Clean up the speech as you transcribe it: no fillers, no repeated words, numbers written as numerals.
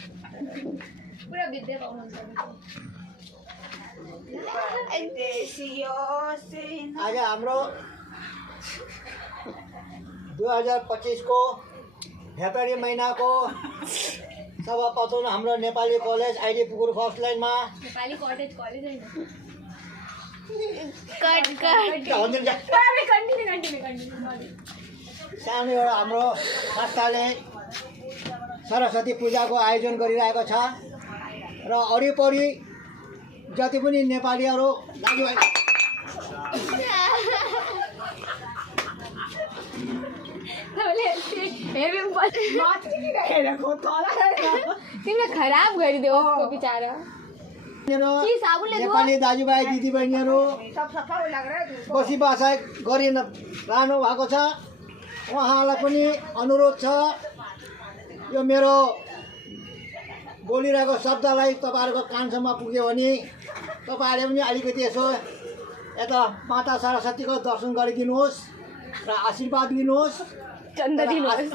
पुरा विद्या पाउनुहुन्छ आज हाम्रो 2025 को फेब्रुअरी महिनाको सभापति हाम्रो नेपाली कलेज अहिले पुगुर फर्स्ट लाइनमा नेपाली कटेज कलेज हैन सानो एउटा हाम्रो संस्थाले सरस्वती पूजाको आयोजन गरिरहेको छ र वरिपरि जति पनि नेपालीहरू दाजुभाइ तिमीले खराब गरिदियो उसको बिचारा नेपाली दाजुभाइ दिदीबहिनीहरू बसी बसाइ गरिरहनु भएको छ। उहाँलाई पनि अनुरोध छ यो मेरो बोलिरहेको शब्दलाई तपाईँहरूको कानसम्म पुग्यो भने तपाईँहरूले पनि अलिकति यसो यता माता सरस्वतीको दर्शन गरिदिनुहोस् र आशीर्वाद दिनुहोस्। चन्दा दिनुहोस्।